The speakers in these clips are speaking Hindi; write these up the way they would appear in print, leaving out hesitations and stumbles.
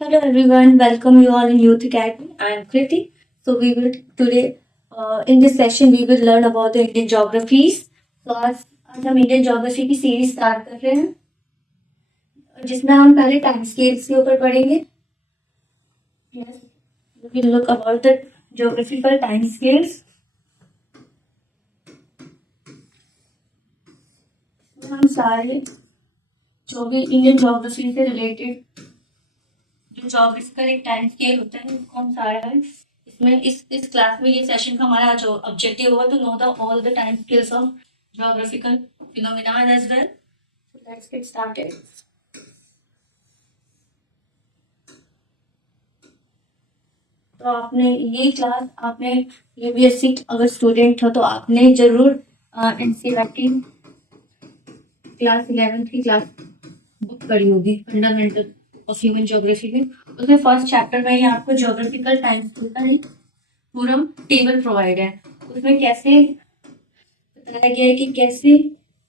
Hello everyone, welcome you all in Youth Academy. I am Kriti. So we will today in this session we will learn about the Indian geographies. So आज हम इंडियन ज्योग्राफी की सीरीज स्टार्ट कर रहे हैं जिसमें हम पहले टाइम स्केल्स के ऊपर पढ़ेंगे. Yes, we will look about the geographical time scales. हम सारे जो भी इंडियन ज्योग्राफी से रिलेटेड जो ज्योग्राफिकल एक टाइम स्केल होता है उसको हम सारा है इसमें इस क्लास में ये सेशन का हमारा जो ऑब्जेक्टिव होगा तो know the all the time scales of geographical phenomena as well. So let's get started. तो आपने ये बीएससी अगर स्टूडेंट हो तो आपने जरूर एनसीईआरटी क्लास 11th की क्लास बुक पढ़ी होगी फंडामेंटल ऑफ ह्यूमन ज्योग्राफी में. उसमें फर्स्ट चैप्टर में ही आपको ज्योग्राफिकल टाइम स्केल का एक पूरा टेबल प्रोवाइड है. उसमें कैसे बताया गया है कि कैसे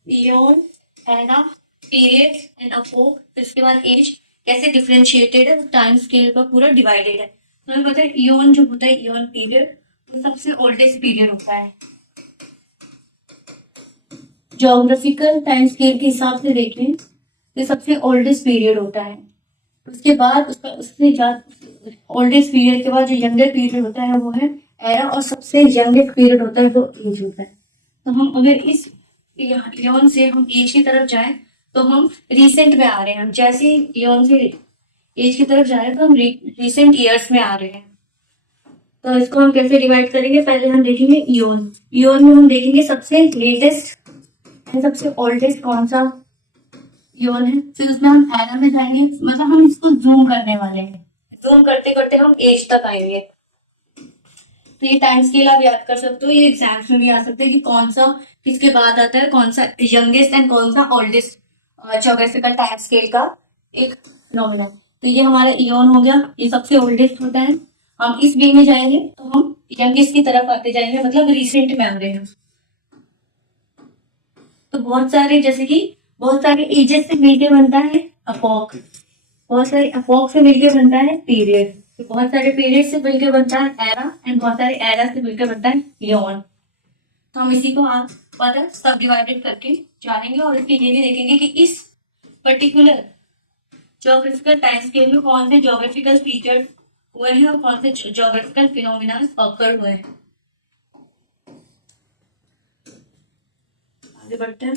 Ian era period and epoch इसके बाद एज कैसे डिफरेंशिएटेड है टाइम स्केल का पूरा डिवाइडेड है. तो हमें पता है ईयन जो होता है ईयन पीरियड वो सबसे ओल्डेस्ट पीरियड होता है. ज्योग्राफिकल टाइम स्केल के हिसाब से देखें तो सबसे ओल्डेस्ट पीरियड होता है. उसके बाद उससे ओल्डेस्ट पीरियड के बाद जो यंगर पीरियड होता है वो है एरा और सबसे यंगेस्ट पीरियड होता है वो एज होता है. तो हम अगर इस इयन से हम एज की तरफ जाएं तो हम रिसेंट में आ रहे हैं. हम जैसे इयन से एज की तरफ जा रहे हैं तो हम रिसेंट ईयर्स में आ रहे हैं. तो इसको हम कैसे डिवाइड करेंगे, पहले हम देखेंगे इयन. इयन में हम देखेंगे सबसे लेटेस्ट सबसे ओल्डेस्ट कौन सा इयन है. फिर उसमें हम एरा में जाएंगे, मतलब हम इसको जूम करने वाले हैं. जूम करते करते हम एज तक आएंगे. तो ये टाइम स्केल आप याद कर सकते हो, ये एग्जाम्स में भी आ सकते हैं कि कौन सा किसके बाद आता है, कौन सा यंगेस्ट एंड कौन सा ओल्डेस्ट ज्योग्राफिकल टाइम स्केल का एक फिनोमेना. तो ये हमारा इयन हो गया, ये सबसे ओल्डेस्ट होता है. हम इस वे में जाएंगे तो हम यंगेस्ट की तरफ आते जाएंगे, मतलब रिसेंट में आ रहे हैं. तो बहुत सारे एजेस से मिलकर बनता है अपोक, बहुत सारे अपोक से मिलकर बनता है पीरियड, तो बहुत सारे पीरियड से मिलकर बनता है एरा एंड बहुत सारे एरा से मिलकर बनता है इयन. तो हम इसी को आप फर्दर सब डिवाइडेड करके जानेंगे और इसके ये भी देखेंगे कि इस पर्टिकुलर ज्योग्राफिकल टाइम स्केल में कौन से ज्योग्राफिकल फीचर हुए हैं और कौन से ज्योग्राफिकल फिनोमिना ऑकर हुए हैं. आगे बढ़ते हैं.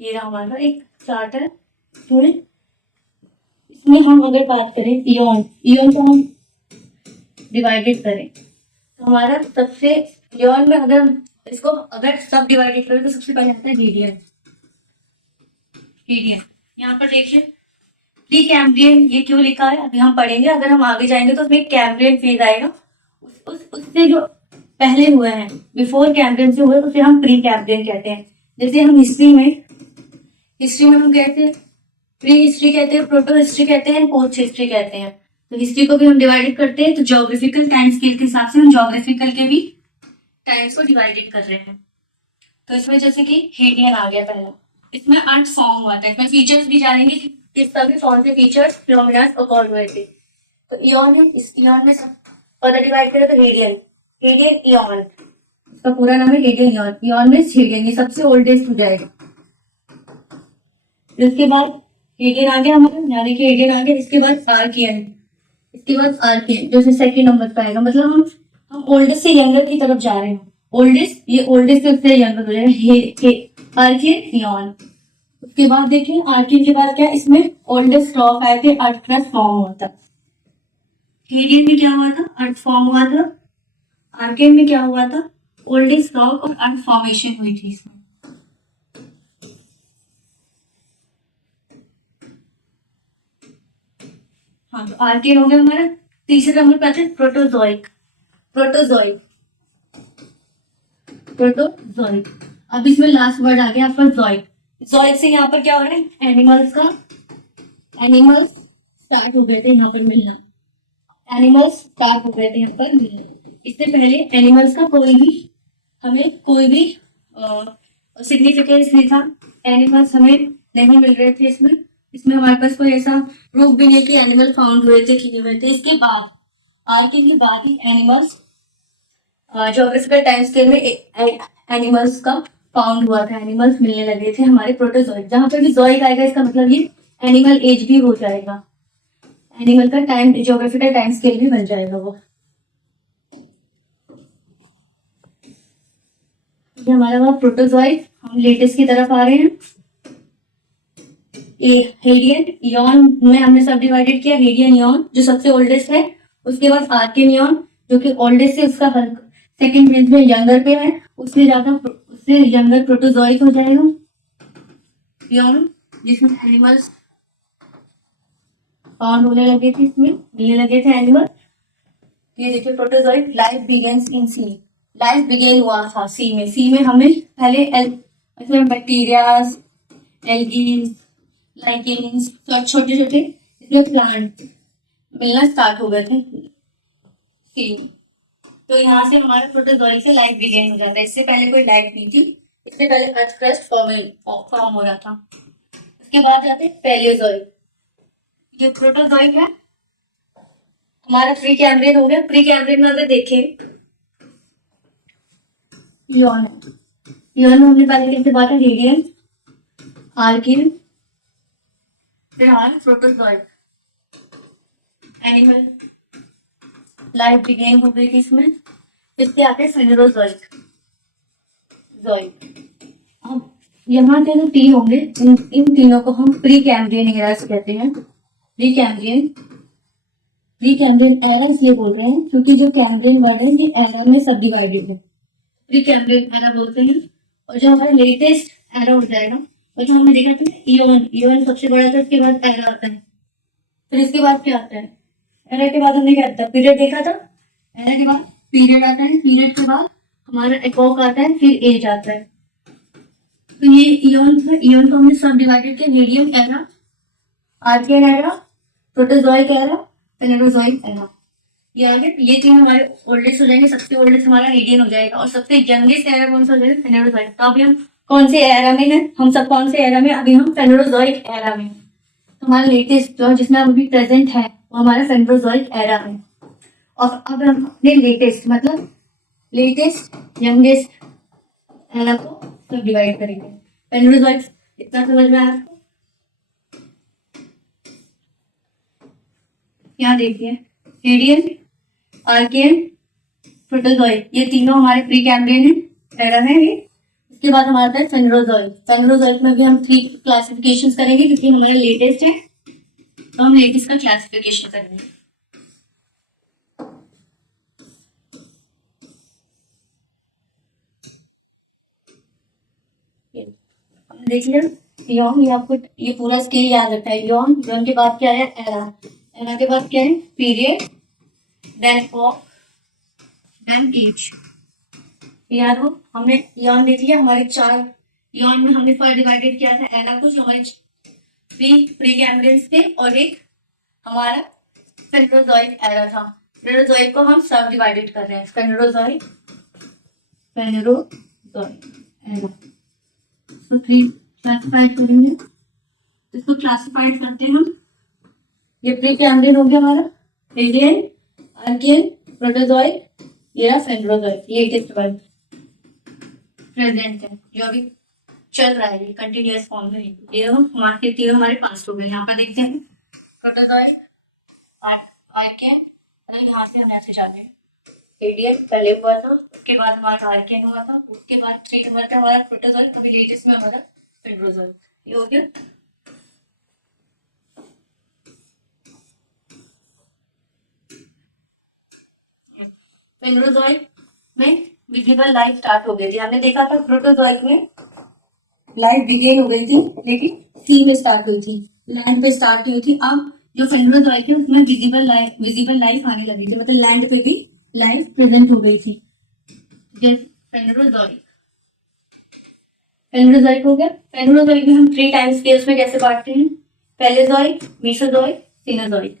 ये रहा हमारा एक चार्ट है. इसमें हम अगर बात करें इयन को हम डिवाइडेड करें तो हमारा सबसे इयन में अगर इसको अगर सब डिवाइडेड करें तो सबसे पहले आता है रीडियन. यहाँ पर देखिए प्री कैम्ब्रियन ये क्यों लिखा है अभी हम पढ़ेंगे. अगर हम आगे जाएंगे तो उसमें कैम्ब्रियन फेज आएगा. उससे जो पहले हुए हैं बिफोर कैम्ब्रियन से हुए उसे हम प्री कैम्ब्रियन कहते हैं. जैसे हम हिस्ट्री में हम कहते हैं प्री हिस्ट्री कहते हैं, प्रोटो हिस्ट्री कहते हैं, पोस्ट हिस्ट्री कहते हैं. तो हिस्ट्री को भी हम डिवाइडेड करते हैं. तो ज्योग्राफिकल टाइम स्केल के हिसाब से हम ज्योग्राफिकल के भी टाइम्स को डिवाइडेड कर रहे हैं. तो इसमें जैसे कि हेडियन आ गया पहला, इसमें 8 फॉर्म हुआ था. इसमें फीचर्स भी जानेंगे कि किस सभी कौन से फीचर्स फिनोमिना ऑकर हुए थे. तो इयन है, इस इयन में सब पहले डिवाइड करें तो हेडियन इयन, इसका पूरा नाम है हेडियन इयन. इयन में हेडियन ये सबसे ओल्डेस्ट हो जाएगा. इसके बाद हेडियन आ गया हमारा, यहाँ देखिए हेडियन आ गया. इसके बाद आर्कियन जो सेकंड नंबर पर आएगा. मतलब हम ओल्डेस्ट से यंगर की तरफ जा रहे हैं. ओल्डेस्ट से उससे यंगर हो जाएगा आर्कियन इयन. उसके बाद देखिए आर्कियन के बाद क्या, इसमें ओल्डेस्ट रॉक आए थे, अर्थ क्रस्ट फॉर्म हुआ था. हेडियन में क्या हुआ था, अर्थ फॉर्म हुआ था. आर्कियन में क्या हुआ था, ओल्डेस्ट रॉक और अर्थ फॉर्मेशन हुई थी इसमें. हाँ, तो आर्कियन हो गया हमारा. तीसरे नंबर पे आता है प्रोटोजोइक. अब इसमें लास्ट वर्ड आ गया आपका जोइक. जोइक से यहाँ पर क्या हो रहा है, एनिमल्स स्टार्ट हो गए थे यहाँ पर मिलना. इससे पहले एनिमल्स का हमें कोई भी सिग्निफिकेंस नहीं था. एनिमल्स हमें नहीं मिल रहे थे इसमें. इसमें हमारे पास कोई ऐसा प्रूफ भी नहीं है कि एनिमल फाउंड हुए थे कि नहीं हुए थे। इसके बाद आर्किन के बाद ही एनिमल्स ज्योग्राफिकल टाइम स्केल में एनिमल्स का फाउंड हुआ था, एनिमल्स मिलने लगे थे हमारे प्रोटोजोइक। जहां पर भी जोइक आएगा इसका मतलब ये एनिमल एज भी हो जाएगा, एनिमल का टाइम ज्योग्राफिकल टाइम स्केल भी बन जाएगा वो। ये हमारा हुआ प्रोटोजोइक। हम लेटेस्ट की तरफ आ रहे हैं। हेडियन इयॉन में हमने सब डिवाइडेड किया, हेडियन इयॉन जो सबसे ओल्डेस्ट है, उसके बाद आर्कियन इयॉन जो कि ओल्डेस्ट है, उसका सेकंड रेंज में यंगर पे है, उससे ज्यादा उससे यंगर प्रोटोजोइक हो जाएगा इयॉन, जिसमें एनिमल्स फाउंड होने लगे थे, इसमें मिलने लगे थे एनिमल। ये देखिए प्रोटोजोइक लाइफ बिगेन्स इन सी, लाइफ बिगेन हुआ था सी में। सी में हमें पहले बैक्टीरियाज, एल्गीज, लाइकेन्स, सब छोटे छोटे इसमें प्लांट मिलना स्टार्ट हो गए थे सी में। तो यहाँ से हमारा प्रोटोजोइक से लाइफ बिगेन हो जाता है। इससे पहले कोई लाइफ नहीं थी, इससे पहले अर्थ क्रस्ट फॉर्म हो रहा था। उसके बाद जाते हैं पैलियोजोइक। ये प्रोटोजोइक है हमारा प्री कैम्ब्रियन हो गया। प्री कैम्ब्रियन में अगर देखें इयॉन है, इयॉन में हमने पहले कैसे बात है, रेडियन, आर्किन, फिर हमारा प्रोटोजोइक एनिमल लाइफ बिगेन हो गई थी इसमें। इसके आगे फेनेरोजोइक जोइक। अब यहाँ के जो तीन होंगे, इन तीनों को हम प्री कैम्ब्रियन एरास कहते हैं। प्री कैम्ब्रियन एरा इसलिए बोल रहे हैं क्योंकि जो कैम्ब्रियन वर्ड है ये एरा में सब डिवाइडेड है, प्री कैम्ब्रियन एरा बोलते हैं। और जो हमारा लेटेस्ट एरा हो जाएगा, और जो हमने देखा था इयॉन सबसे बड़ा था, उसके बाद एरा आता है, फिर इसके बाद क्या आता है, एरा के बाद हमने क्या आता है, पीरियड देखा था, एरा के बाद पीरियड आता है, पीरियड के बाद हमारा एपोक आता है, फिर एज आता है। तो ये इयॉन था, इयॉन को हमने सब डिवाइडेड किया, Hadean era, Archean era, Proterozoic era, Phanerozoic era. ये आगे ये तीन हमारे ओल्डेस्ट हो जाएंगे। सबसे ओल्डेस्ट हमारा रेडियन हो जाएगा और सबसे यंगेस्ट एरा कौन सा हो जाएगा, फेनेरोजोइक। तो अभी हम कौन से एरा में हैं, हम सब कौन से एरा में, अभी हम फेनेरोजोइक एरा में। तो हमारा लेटेस्ट जो जिसमें अभी प्रेजेंट है वो हमारा फेनेरोजोइक एरा है। और अब हम अपने लेटेस्ट मतलब लेटेस्ट यंगेस्ट एरा को सब डिवाइड करेंगे। फेनेरोजोइक इतना समझ में आया आपको? यहाँ देखिए रेडियन, आर्कियन, प्रोटोजोइक, ये तीनों हमारे प्री कैम्ब्रियन है, एरा है ये। इसके बाद हमारा था फेनेरोजोइक। फेनेरोजोइक में भी हम 3 क्लासिफिकेशंस करेंगे क्योंकि हमारा लेटेस्ट है, तो हम लेटेस्ट का क्लासिफिकेशन करेंगे। देख लिया इयॉन, ये आपको ये पूरा स्केल याद रखना है। इयॉन, इयॉन के बाद क्या है, एरा, एरा के बाद क्या है, period, then epoch, then age. याद हो, हमने इयॉन देख लिया, हमारे 4 इयॉन में हमने फर्स्ट डिवाइडेड किया था एरा को, जो हमारे प्री कैम्ब्रियन थे, और एक हमारा फेनेरोजोइक एरा था। फेनेरोजोइक को हम सब डिवाइडेड कर रहे हैं, फेनेरोजोइक एरा। तो 3 क्लासिफाइड करेंगे, इसको क्लासिफाइड करते हैं हम। ये प्री कैम्ब्रियन हो गया हमारा, रेडियन, आर्कियन, प्रोटोजोइक, ये फेनेरोजोइक, लेटेस्ट वर्ड प्रेजेंट है जो अभी चल रहा है, कंटिन्यूअस फॉर्म में। ये हमारे तीनों हमारे पास हो गए। यहाँ पर देखते हैं प्रोटोजोइक, आर्कियन, यहाँ से हम ऐसे जाते हैं, रेडियन पहले हुआ था, उसके बाद हमारा आर्कियन हुआ था, उसके बाद 3 नंबर पे हमारा प्रोटोजोइक, अभी लेटेस्ट में हमारा फेनेरोजोइक। ये हो गया। फेनेरोजोइक में विजिबल लाइफ स्टार्ट हो गई थी। हमने देखा था प्रोटोजोइक में लाइफ बिगेन हो गई थी, लेकिन सी में स्टार्ट हुई थी, लैंड पे स्टार्ट हुई थी। अब जो फेनेरोजोइक है उसमें विजिबल लाइफ आने लगी थी, मतलब लैंड पे भी लाइफ प्रेजेंट हो गई थी। फेनेरोजोइक फेनेरोजोइक हो गया। फेनेरोजोइक में हम 3 टाइम स्केल्स में कैसे बांटते हैं, पैलेजोइक, मेसोजोइक, सीनोजोइक।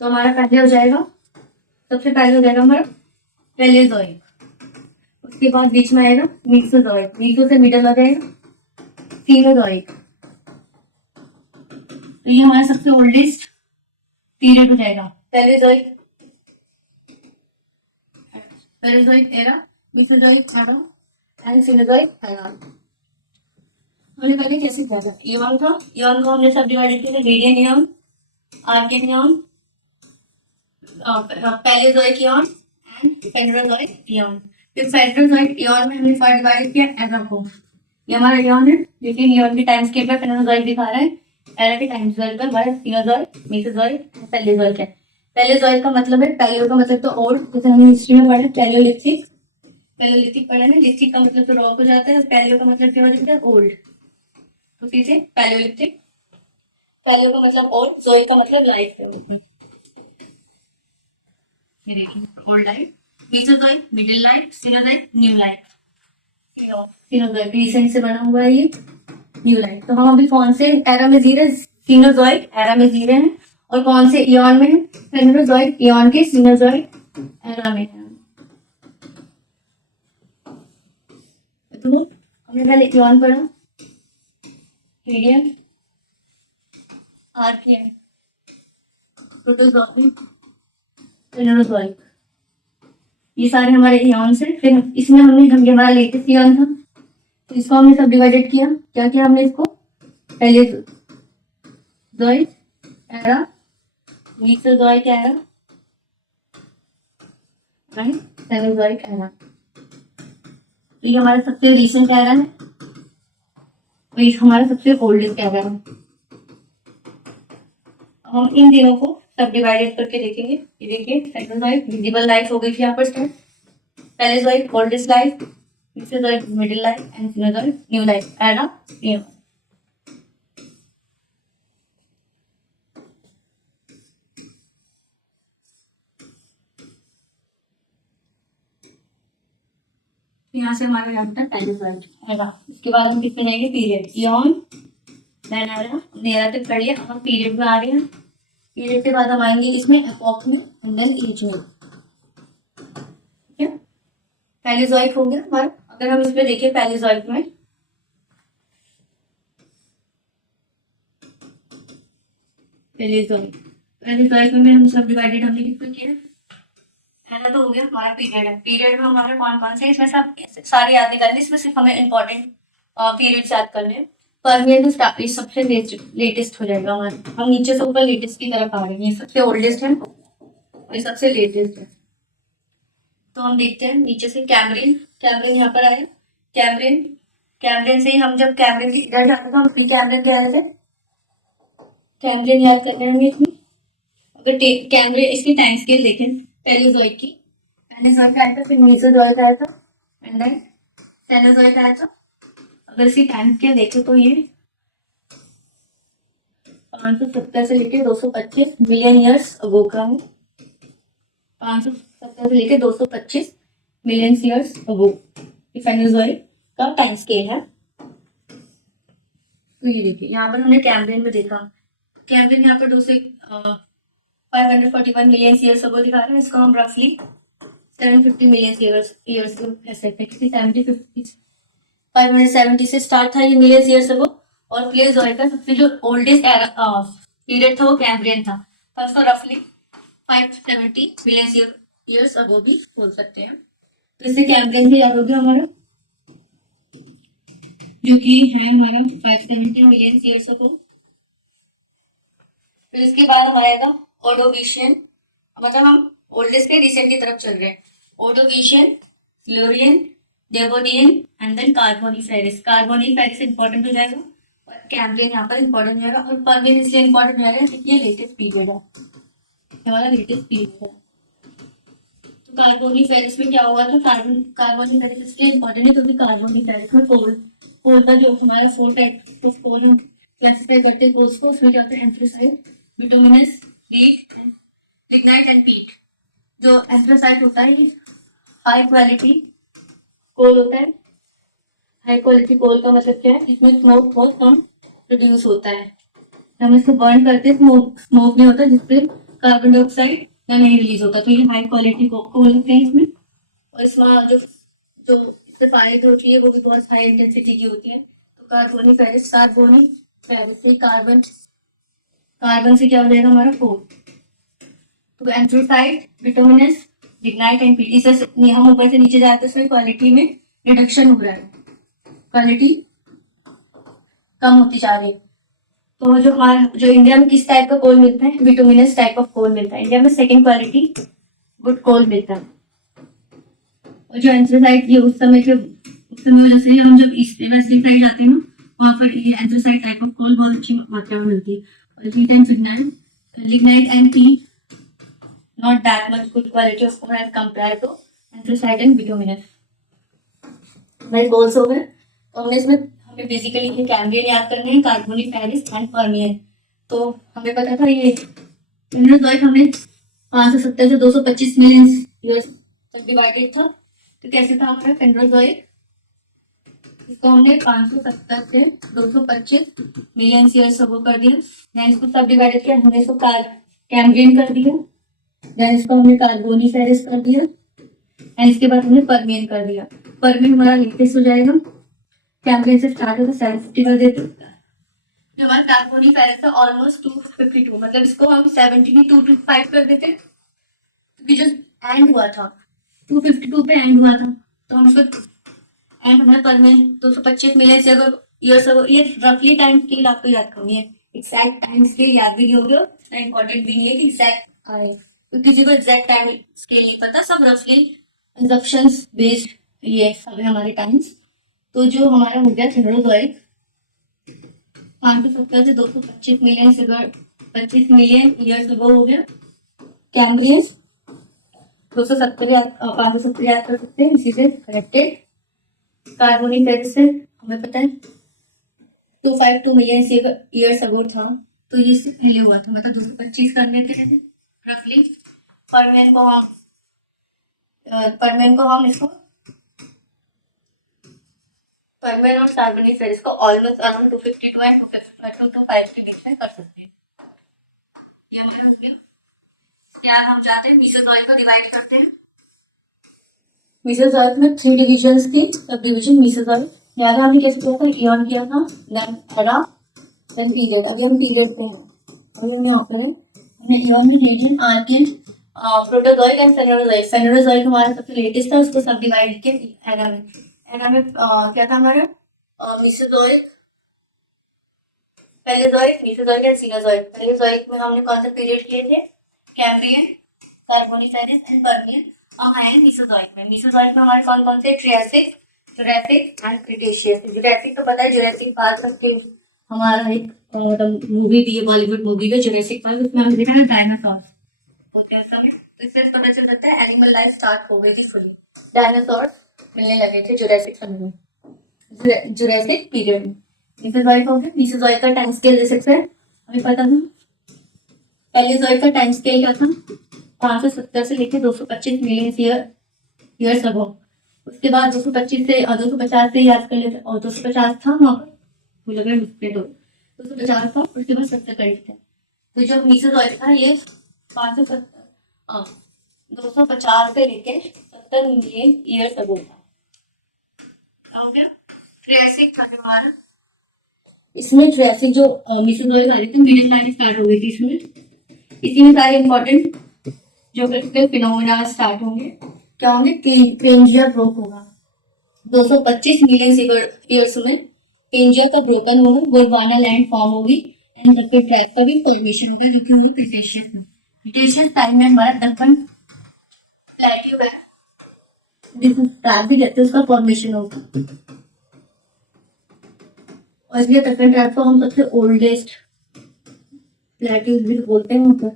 तो हमारा पहले हो जाएगा, सबसे पहले हो जाएगा हमारा पैलेजोइक, उसके बाद बीच में आएगा मीसोजोइक, मीसो से मिडल आ जाएगा सीनोजोइक, तो ये हमारा सबसे ओल्डेस्ट पीरियड हो जाएगा, Paleozoic era, Mesozoic era and Cenozoic era. हमने पहले कैसे किया था, इयॉन था, इयॉन को हमने सब डिवाइडेड किया था, Hadean eon, Archean eon, Paleozoic eon and Phanerozoic eon. फिर फेनोजोइक इयॉन में हमने फर्स्ट डिवाइड किया एरा को, ये हमारा इयॉन है, लेकिन इयॉन के टाइम स्केल पर फेनोजोइक दिखा रहा है, एरा के टाइम स्केल पर हमारा सिनोजोइक, मेसोजोइक, पैलेजोइक है। पैलेजोइक का मतलब है, पैलेयो का मतलब तो ओल्ड, जैसे हमने हिस्ट्री में पढ़ा पैलियोलिथिक, पैलियोलिथिक पढ़ा है, लिथिक का मतलब तो रॉक हो जाता है, पैलियो का मतलब क्या हो जाता है, ओल्ड, तो सीधे पैलियोलिथिक, पैलियो का मतलब ओल्ड, जोइक का मतलब लाइफ है उसमें। ये देखिए old life, Mesozoic middle life, Cenozoic new life, Cenozoic recent से बना हुआ है ये न्यू लाइफ। तो हम अभी कौन से एरा में जी रहे हैं, सिनोजोइक एरा में जी रहे हैं, और कौन से इयॉन में, फेनोजोइक इयॉन के सिनोजोइक एरा में है। तो हमने पहले इयॉन पढ़ा, रेडियन, आर्कियन, प्रोटोजोइक, फेनोजोइक, ये सारे हमारे इयॉन्स हैं। फिर इसमें हमने ये हमारा लेटेस्ट इयॉन था, तो इसको हमने सब डिवाइडेड किया, क्या किया हमने इसको, Paleozoic era, Mesozoic era and Cenozoic era. ये हमारा सबसे रिसेंट एरा है, और ये हमारा सबसे ओल्डेस्ट एरा है। हम इन दिनों को सब डिवाइडेड करके देखेंगे। ये देखिए सेनोजोइक विजिबल लाइफ हो गई थी यहाँ पर start, Paleozoic oldest life, Mesozoic middle life and Cenozoic new life era. यहाँ से हमारा यहाँ है पैलेजोइक एरा। इसके बाद हम किसमें जाएंगे, period, eon then era, era तक पढ़िए, अब हम पीरियड में आ रहे हैं। पीरियड के बाद हम आएंगे इसमें एपॉक में एंड देन एज में, ठीक है। पैलेजोइक हो गया हमारा, अगर हम इसमें देखें पैलेजोइक में, पैलेजोइक में हम सब डिवाइडेड हमने किसमें किया, पहला तो हो गया हमारा पीरियड है। पीरियड में हमारे कौन कौन से, इसमें सब सारे याद नहीं करने, इसमें सिर्फ हमें इंपॉर्टेंट पीरियड्स याद करने हैं। परमियन तो सबसे लेटेस्ट हो जाएगा हमारा, हम नीचे से ऊपर लेटेस्ट की तरफ आ रहे हैं, ये सबसे ओल्डेस्ट है और सबसे लेटेस्ट है। तो हम देखते हैं नीचे से कैमरिन, कैमरिन यहाँ पर आया, कैमरिन, कैमरिन से ही हम जब कैमरिन के इधर जाते थे हम प्री कैमरिन के आए थे, कैमरिन याद करने हैं इसमें। अगर कैमरिन इसकी टाइम स्केल देखें, पैलेजोइक की पैलेजोइक आया था, फिर मेसोजोइक आया था एंड देन सेनोजोइक आया था। अगर इसकी टाइम स्केल देखें तो ये 570 से लेकर 225 मिलियन ईयर्स अगो का है, 570 से लेकर 225 मिलियन ईयर्स अगो फेनोजोइक का टाइम स्केल है। तो ये देखिए यहाँ पर हमने कैमरिन में देखा, कैमरिन यहाँ पर 541 मिलियन ईयर्स अगो दिखा रहा है, इसको हम रफली 750 मिलियन ईयर्स कह सकते हैं, क्योंकि 570 से स्टार्ट था ये मिलियन ईयर्स अगो, और प्लेजोइक का सबसे जो ओल्डेस्ट पीरियड था वो कैम्ब्रियन था, तो उसको रफली 570 मिलियन ईयर्स अगो भी बोल सकते हैं। तो इससे कैम्ब्रियन भी याद हो गया हमारा, जो कि है हमारा 570 मिलियन ईयर्स अगो। फिर इसके बाद हम आएगा ऑर्डोविशियन, मतलब हम ओल्डेस्ट से रिसेंट की तरफ चल रहे हैं। Ordovician, Silurian, Devonian and then Carboniferous. Carboniferous important हो जाएगा और कैम्ब्रियन यहाँ पर इंपॉर्टेंट हो जाएगा, और पर्मियन इसलिए इंपॉर्टेंट हो जाएगा क्योंकि ये लेटेस्ट पीरियड है, हमारा लेटेस्ट पीरियड है। तो कार्बोनिफेरस में क्या हुआ था, कार्बोनिफेरस इसलिए इंपॉर्टेंट है क्योंकि कार्बोनिफेरस में कोल का जो हमारा 4 टाइप ऑफ कोल हम क्लासिफाई करते हैं कोल्स को, उसमें क्या होता है anthracite, bituminous, lead, lignite and पीट। जो एंथ्रासाइट होता है ये हाई क्वालिटी कोल होता है। हाई क्वालिटी कोल का मतलब क्या है, इसमें स्मोक बहुत कम प्रोड्यूस होता है, हम इसको बर्न करते हैं स्मोक नहीं होता, जिससे कार्बन डाइऑक्साइड या नहीं रिलीज होता, तो ये हाई क्वालिटी कोल होते हैं इसमें। और इसमें जो जो इससे फायर जो होती है वो भी बहुत हाई इंटेंसिटी की होती है। तो कार्बोनिफेरस से कार्बन कार्बन से क्या हो जाएगा हमारा 4। तो anthracite, bituminous, lignite and PT से हम ऊपर से नीचे जाते हैं, क्वालिटी में रिडक्शन हो रहा है, क्वालिटी कम होती जा रही है। तो जो इंडिया में किस टाइप का कोल मिलता है, बिटुमिनस टाइप ऑफ कोल मिलता है इंडिया में, सेकंड क्वालिटी गुड कोल मिलता है। और जो एंथ्रासाइट, ये उस समय जैसे हम जब ईस्ट वेस्टर्न साइड जाते हैं ना, वहाँ पर ये एंथ्रासाइट टाइप ऑफ कोल बहुत अच्छी मात्रा में मिलती है। और पीट and lignite and P not that much good quality of coal as compared to anthracite and bituminous। मेरे गोल्स हो गए। तो हमने इसमें हमें बेसिकली ये कैम्ब्रियन याद करने हैं, कार्बोनिफेरस एंड पर्मियन। तो हमें पता था ये मेनोजोइक हमने 570 से 225 मिलियन ईयर्स तक डिवाइडेड था। तो कैसे था हमारा मेनोजोइक, इसको हमने 570 से 225 मिलियन ईयर्स वो कर दिया, देन इसको सब डिवाइडेड किया, हमने इसको कैम्ब्रियन कर दिया, देन इसको हमने कार्बोनिफेरस कर दिया, एंड इसके बाद हमने पर्मियन कर दिया। पर्मियन हमारा लेटेस्ट हो जाएगा, कैम्ब्रियन से स्टार्ट होगा 750 कर देते। जो हमारा कार्बोनिफेरस है ऑलमोस्ट 252, मतलब इसको हम 72 कर देते, क्योंकि जो एंड हुआ था 252 पे एंड हुआ था, तो हम इसको एंड हमारा पर्मियन 225 मिलियन से अगर ईयर्स अगो, ये रफली टाइम स्केल आपको याद करनी है, एग्जैक्ट टाइम स्केल याद भी होगा, इंपॉर्टेंट भी नहीं है कि एग्जैक्ट आए, तो किसी को एग्जैक्ट टाइम स्केल नहीं पता, सब रफली इंजप्शंस बेस्ड ये सब है हमारे टाइम्स। तो जो हमारा हो गया थेरोजोइक 570 से 225 मिलियन से 25 मिलियन ईयर्स अगो हो गया। कैम्ब्रियन 270 याद कर सकते हैं, इसी से कनेक्टेड। कार्बोनिफेरस से हमें पता है 252 मिलियन ईयर्स अगो था, तो ये इससे पहले हुआ था, मतलब 225 कर लेते हैं रफली। पर्मियन को हम इसको पर्मियन और कार्बोनिफेरस को ऑलमोस्ट अराउंड 252 एंड 225 के बीच में कर सकते हैं। ये हमारा हो गया। क्या हम चाहते हैं मीसोजोइक को डिवाइड करते हैं। मीसोजोइक में 3 डिविजन्स थी, सब डिविजन मीसोजोइक याद है हमने कैसे किया था, इयॉन किया था, देन एरा, देन पीरियड। अभी हम पीरियड पे हैं, अभी हम यहाँ पर हैं, हमने इयॉन में रीजन आर्कियन, प्रोटोजोइक एंड फेनोजोइक। फेनोजोइक हमारा सबसे लेटेस्ट था, उसको सब डिवाइड किया एरा में। एरा में क्या था हमारा मीसोजोइक, पैलेजोइक, मीसोजोइक एंड सीनोजोइक। पैलेजोइक में हमने कौन सा पीरियड किए थे, कैम्ब्रियन, कार्बोनिफेरस एंड पर्मियन। हम आए मीसोजोइक में। मीसोजोइक में हमारे कौन कौन से, Triassic, Jurassic and Cretaceous. Jurassic तो पता है, जुरासिक पार्क करके हमारा एक मतलब मूवी भी है, बॉलीवुड मूवी है जुरासिक पार्क, उसमें हमने देखा ना डायनासोर होते हैं उस समय, तो इससे पता चल जाता है एनिमल लाइफ स्टार्ट हो गई थी फुली, डायनासोर मिलने लगे थे जुरासिक समय में, जुरासिक पीरियड में। मीसोजोइक हो गया। मीसोजोइक का टाइम स्केल दे सकते हैं, हमें पता था। पैलेजोइक का टाइम स्केल क्या था, 570 से लेकर 225 मिलियन ईयर्स अगो। उसके बाद 225 से 250 से याद कर लेते, और 250 था वहाँ पर, मुझे लगा डिस्प्ले 250 था, उसके बाद 70 करीब थे। तो जो मीसोजोइक था ये 570 250 से लेके 70 मिलियन ईयर्स अगो था। हो गया। ट्रियासिक था जो हमारा, इसमें ट्रियासिक जो मीसोजोइक आ रही थी, मिडिल लाइन स्टार्ट हो गई थी इसमें। इसी में सारे इंपॉर्टेंट ज्योग्राफिकल फिनोमेना स्टार्ट होंगे। क्या होंगे, पेंजिया ब्रोक होगा 225 मिलियन ईयर्स में, पेंजिया का ब्रोकन होगा, गोंडवाना लैंड फॉर्म होगी, एंड दक्कन ट्रैप का भी फॉर्मेशन होगा, जो कि होगा क्रिटेशियस में। क्रिटेशियस टाइम में हमारा दक्कन प्लेट्यू है, जिस ट्रैप भी कहते हैं, उसका फॉर्मेशन होगा। और ये दक्कन ट्रैप को हम सबसे ओल्डेस्ट प्लेट्यूज भी बोलते हैं वहाँ पर।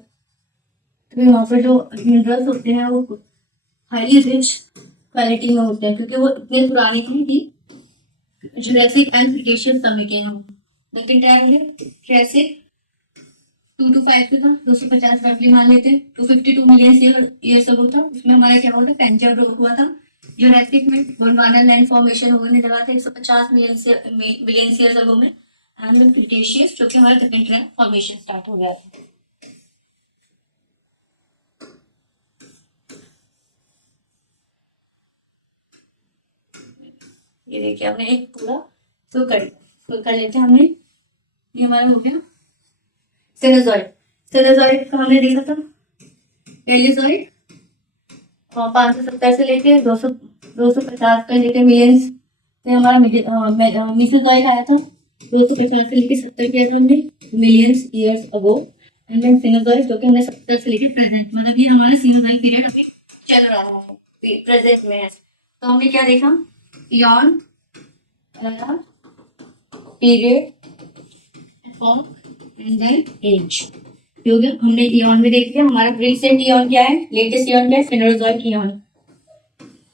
तो वहाँ पर जो मिनरल्स होते हैं वो हाईली रिच क्वालिटी में होते हैं, क्योंकि वो इतने पुराने थे कि जुरासिक एंड क्रिटेशियस समय के हैं। लेकिन टाइम में ट्रियासिक 2 to 5 पे था, 250 रफली मान लेते हैं, 252 मिलियन ईयर्स अगो था। उसमें हमारा क्या हुआ था, पेंजिया ब्रोक हुआ था। जुरासिक में गोंडवाना लैंड फॉर्मेशन होने लगा था 150 मिलियन ईयर्स अगो में, एंड विद क्रिटेशियस जो कि हमारा दक्कन ट्रैप फॉर्मेशन स्टार्ट हो गया था। ये देखिए हमने एक पूरा तो कर लेते हैं हमने, ये हमारा हो गया सेनोजॉइड, सेनोजॉइड का हमने देखा था एलिजॉइड 570 से लेके 250 का लेके मिलियंस से हमारा मीसोजॉइड आया था 250 से लेके 70 के हमने millions years ago. And then Cenozoic जो कि हमने 70 से लेके प्रेजेंट, मतलब ये हमारा सीनोजॉइड पीरियड अभी चल रहा है, प्रेजेंट में है। तो हमने क्या देखा, eon era period and then age, हो गया। हमने इयॉन भी देख लिया। हमारा रिसेंट इयॉन क्या है, लेटेस्ट इयॉन क्या है, सीनोजॉइड इयॉन।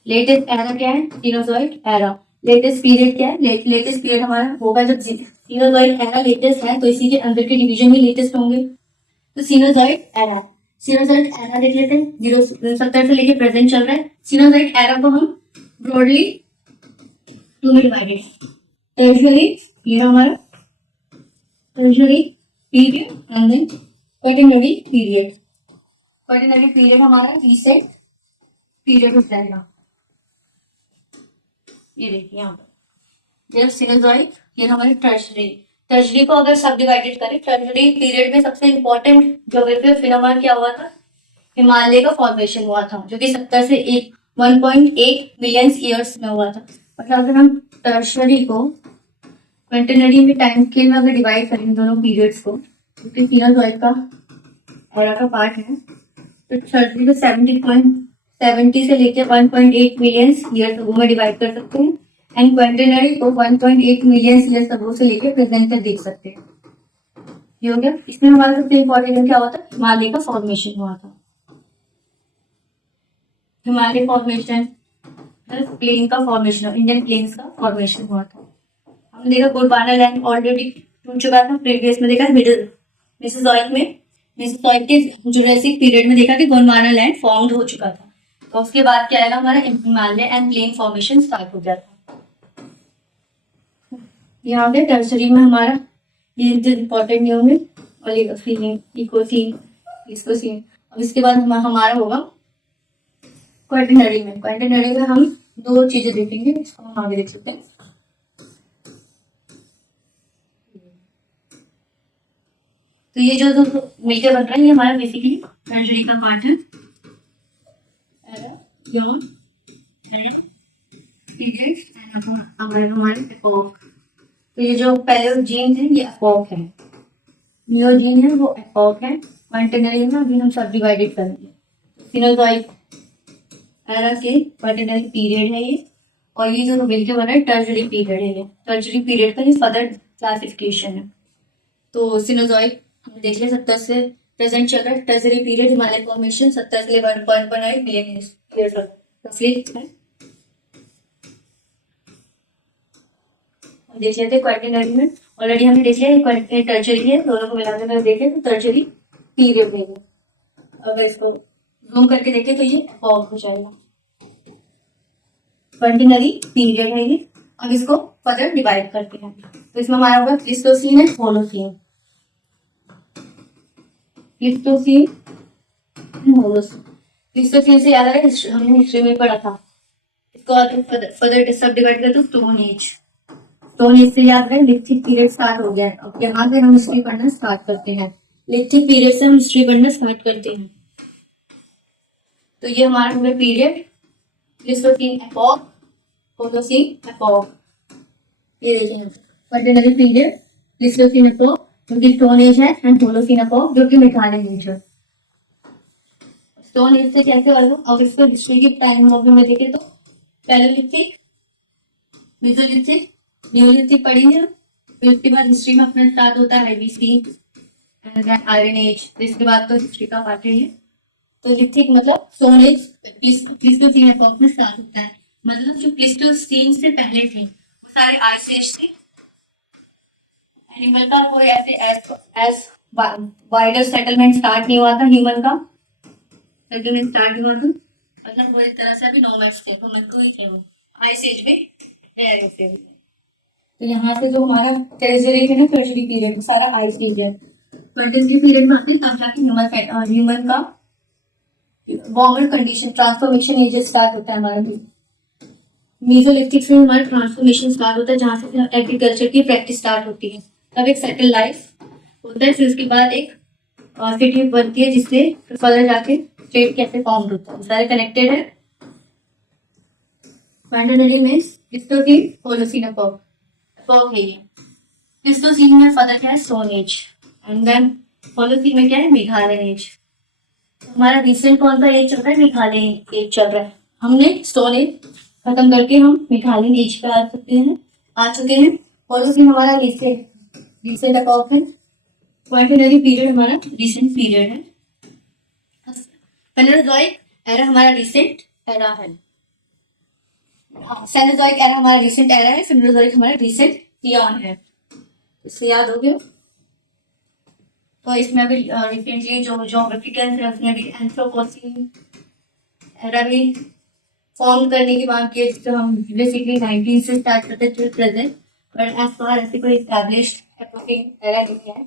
लेटेस्ट एरा क्या है, सीनोजॉइड एरा। लेटेस्ट पीरियड क्या है, लेटेस्ट पीरियड हमारा होगा जब सीनोजॉइड एरा लेटेस्ट है तो इसी के अंदर के डिवीजन भी लेटेस्ट होंगे, तो सीनोजॉइड एरा। सीनोजॉइड एरा देख लेते हैं, 070 से लेके प्रेजेंट चल रहा है। सीनोजॉइड एरा को हम ब्रॉडली टू में डिवाइडेड, टर्शियरी ये हमारा tertiary period and then quaternary period. Quaternary period हमारा रीसेंट पीरियड हो जाएगा। ये देखिए यहाँ पर ये सीनोजॉइड, ये हमारे टर्शियरी। टर्शियरी को अगर सब डिवाइडेड करें, टर्शियरी पीरियड में सबसे इंपॉर्टेंट ज्योग्राफिकल फिनोमेना क्या हुआ था, हिमालय का फॉर्मेशन हुआ था, जो कि 70 से 1.8 मिलियन ईयर्स में हुआ था। मतलब अगर हम टर्शियरी को क्वाटरनरी में टाइम स्केल में अगर डिवाइड करें दोनों पीरियड्स को, क्योंकि सीनोजॉइड का एरा का पार्ट है, तो टर्शियरी को 70 से लेकर 1.8 मिलियन ईयर्स अगो में डिवाइड कर सकते हैं एंड क्वाटरनरी को 1.8 मिलियन ईयर्स अगो से लेकर प्रेजेंट तक देख सकते हैं। ये हो गया। इसमें हमारा सबसे इंपॉर्टेंट क्या हुआ था, हिमालय का फॉर्मेशन हुआ था। हिमालय फॉर्मेशन, प्लेन का फॉर्मेशन, इंडियन प्लेन्स का फॉर्मेशन हुआ था। हमने देखा गोंडवाना लैंड ऑलरेडी टूट चुका था, प्रीवियस में देखा मिडल मेसोजोइक में, मेसोजोइक के जुरासिक पीरियड में देखा कि गोंडवाना लैंड फॉर्म्ड हो चुका था। तो उसके बाद क्या आएगा, हमारा Himalaya and plain formation start हो गया था। यहाँ पे टर्सरी में हमारा ये इंपॉर्टेंट नहीं होंगे, ओलिगोसीन, इकोसीन, प्लीस्टोसीन। अब इसके बाद हमारा होगा क्वाटरनरी में। क्वाटरनरी में हम दो चीजें देखेंगे, इसको हम आगे देख सकते हैं। तो ये जो मिलकर बन रहा है ये हमारा बेसिकली टर्सरी का पार्ट है। हमारे एपोक, तो ये जो पहले जीन है ये एपोक है, नियोजीन है वो एपोक है। क्वाटरनरी में अभी हम सब डिवाइडेड करेंगे। सीनोजॉइक एरा के क्वाटरनरी पीरियड है ये, और ये जो मिलकर बना है टर्सरी पीरियड है। ये टर्सरी पीरियड का ये फर्दर क्लासिफिकेशन है। तो सीनोजॉइक हमने देख लिया 70 से प्रेजेंट चल रहा है। टर्सरी पीरियड हिमालय फॉर्मेशन 70 से 1.8 मिलियन ईयर्स है। देख लेते क्वाटरनरी में, ऑलरेडी हमने देख लिया टर्सरी है, दोनों को मिलाकर देखें तो टर्सरी पीरियड में। अगर इसको जूम करके देखें तो ये एपोक हो जाएगा। क्वाटरनरी पीरियड है ये। अब इसको फर्दर डिवाइड करते हैं, तो इसमें हमारा होगा प्लीस्टोसीन है, होलोसीन। Pleistocene, Holocene. प्लीस्टोसीन से याद आ रहा है, हमने हिस्ट्री में पढ़ा था। इसको आगे फर्दर सब डिवाइड करते हैं, स्टोन एज। स्टोन एज से याद रहे लिथिक पीरियड स्टार्ट हो गया है। अब यहाँ से हम हिस्ट्री पढ़ना स्टार्ट करते हैं। लिथिक पीरियड से हम हिस्ट्री पढ़ना स्टार्ट करते हैं। तो ये हमारा हो गया period Pleistocene epoch, Holocene epoch. ये देखें क्वाटरनरी पीरियड, प्लीस्टोसीन एपोक जो कि स्टोन एज है, एंड होलोसीन एपोक जो कि मेटालिक एज है। स्टोन एज से कैसे अलग, अब इसको हिस्ट्री के टाइम में देखें तो पैलेलिथिक, मेसोलिथिक, न्यूलिथिक पढ़ेंगे। फिर उसके बाद हिस्ट्री में अपना स्टार्ट होता है IBC and then iron age. तो इसके बाद तो हिस्ट्री का पार्ट है ये। तो लिथिक मतलब स्टोन एज प्लीस्टोसीन एपोक में स्टार्ट होता है। मतलब जो प्लीस्टोसीन से पहले थे वो सारे आइस एज थे। एनिमल का कोई ऐसे एज वाइडर सेटलमेंट स्टार्ट नहीं हुआ था, ह्यूमन का सेटलमेंट स्टार्ट हुआ था। मतलब वो एक तरह से अभी नोमैड्स थे, वो मजदूर ही थे, वो आइस एज में है ऐसे। तो यहाँ से जो हमारा टर्सरी है ना, टर्सरी पीरियड सारा आइस एज है। टर्सरी पीरियड में आते हैं तब जाके ह्यूमन का warmer condition transformation age start होता है हमारा भी। मेसोलिथिक से हमारा ट्रांसफॉर्मेशन स्टार्ट होता है, जहाँ से एग्रीकल्चर की प्रैक्टिस स्टार्ट होती है। तब एक सेटल लाइफ होता है, फिर उसके बाद एक सिटी बनती है जिससे फर्दर जाके स्टेट कैसे फॉर्म होता है, सारे कनेक्टेड है। क्वांटरनरी में प्लीस्टोसीन, होलोसीन एपोक है ये। प्लीस्टोसीन में फर्दर क्या है, stone age, and then Holocene में क्या है, मेघालयन एज। हमारा रिसेंट कौन सा एज चल रहा है, मेघालयन एज चल रहा है। हमने स्टोन एज खत्म करके हम मेघालयन एज पे आ चुके हैं। होलोसीन हमारा रिसेंट एपोक है। क्वांटरनरी पीरियड हमारा रिसेंट पीरियड है। फेनोजोइक एरा हमारा रिसेंट एरा है। सेनोजोइक एरा हमारा रिसेंट एरा है। फेनोजोइक हमारा रिसेंट इयॉन है। इससे याद हो गया। तो इसमें अभी रिसेंटली जो ज्योग्राफिकल है उसमें भी एंथ्रोपोसीन एरा भी फॉर्म करने की बात की है, जिसको हम बेसिकली 19 से स्टार्ट करते थे प्रेजेंट, बट एज फार ऐसे कोई एस्टैब्लिश्ड एपोकिंग एरा नहीं है।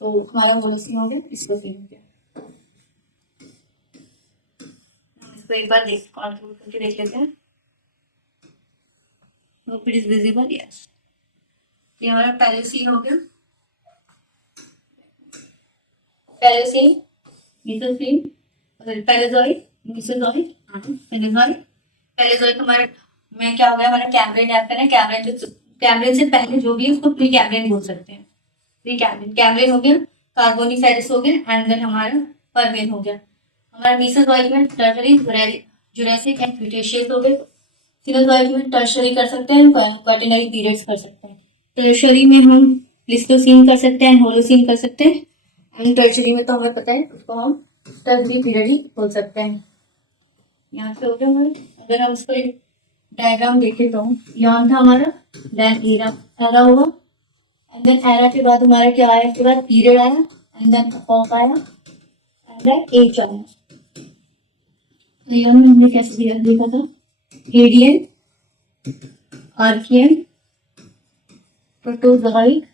तो हमारा होलोसीन हो गया, प्लीस्टोसीन हो गया। इसको एक बार कंक्लूड करके देख लेते हैं। Hope it is visible, yes. ये हमारा पैलेसीन हो गया। पैलेसीन, मीसोसीन, पैलेजोइक, मीसोजोइक, फेनोजोइक। पैलेजोइक हमारे में क्या हो गया, हमारा कैम्ब्रियन एरा है। कैम्ब्रियन से पहले जो भी है उसको प्री कैम्ब्रियन बोल सकते हैं। प्री कैम्ब्रियन, कैम्ब्रियन हो गया, कार्बोनिफेरस हो गया, एंड देन हमारा पर्मियन हो गया। हमारा मीसोजोइक में टर्शरी, जुरासिक एंड क्रिटेशियस हो गए। सीनोजोइक में टर्शरी कर सकते हैं, क्वाटरनरी पीरियड्स कर सकते हैं। टर्शरी में हम प्लीस्टोसीन कर सकते हैं, होलोसीन कर सकते हैं, एंड टर्शरी में तो हमें पता है उसको हम टर्शरी पीरियड ही बोल सकते हैं। यहाँ पे हो गया हमारे, अगर हम उसको एक डायग्राम देखें तो यहाँ था हमारा, देन एरा हुआ, एंड देन एरा के बाद हमारा क्या आया, इसके बाद पीरियड आया, एंड देन एपोक आया, एंड देन एज आया। तो यहाँ में हमने कैसे देखा था, हेडियन, आर्कियन, प्रोटोजोइक,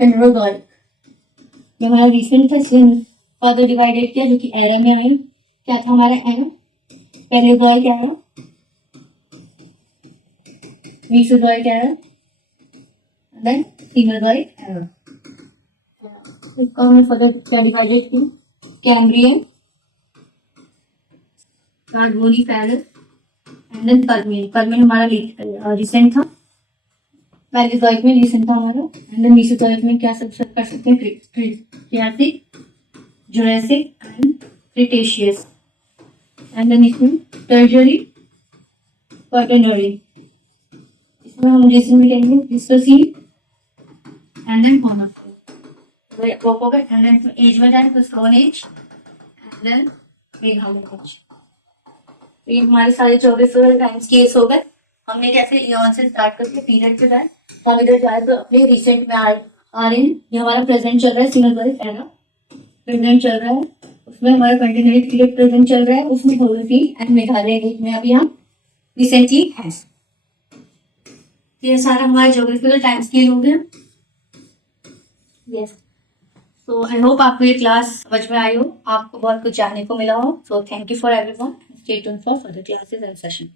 फेनोजोइक। ये हमारा रिसेंट था, इसलिए फर्दर डिवाइडेड किया जो कि एरा में आया। क्या था हमारा era, Paleozoic era, Mesozoic era, then Cenozoic era. इसको हमने फर्दर क्या डिवाइडेड किया, Cambrian, Carboniferous, and then Permian. Permian हमारा रिसेंट था, पैलेजोइक में रिसेंट था हमारा, एंड देन मीसोजोइक में क्या सब कर सकते हैं, Triassic, Jurassic and Cretaceous, and then इसमें टर्शरी, क्वाटरनरी। इसमें हम रिसेंट में कहेंगे Pleistocene, and then Holocene. Epoch हो गया, एंड देन एज में जाए तो stone age, and then Meghalayan age. ये हमारे सारे ज्योग्राफिकल टाइम स्केल्स हो गए। हमने कैसे इयॉन से स्टार्ट करके पीरियड पे जाए, हम इधर जाए तो अपने रिसेंट में आ रहे हैं। ये हमारा प्रेजेंट चल रहा है, सीनोजोइक एरा प्रेजेंट चल रहा है, उसमें हमारा कंटिन्यूटी पीरियड प्रेजेंट चल रहा है, उसमें होलोसीन एंड मेघालयन एज में अभी हम रिसेंटली हैं। ये सारा हमारा ज्योग्राफिकल टाइम स्केल हो गया। यस, सो आई होप आपको ये क्लास समझ में आई हो, आपको बहुत कुछ जानने को मिला हो। So thank you for everyone, stay tuned for further classes and session.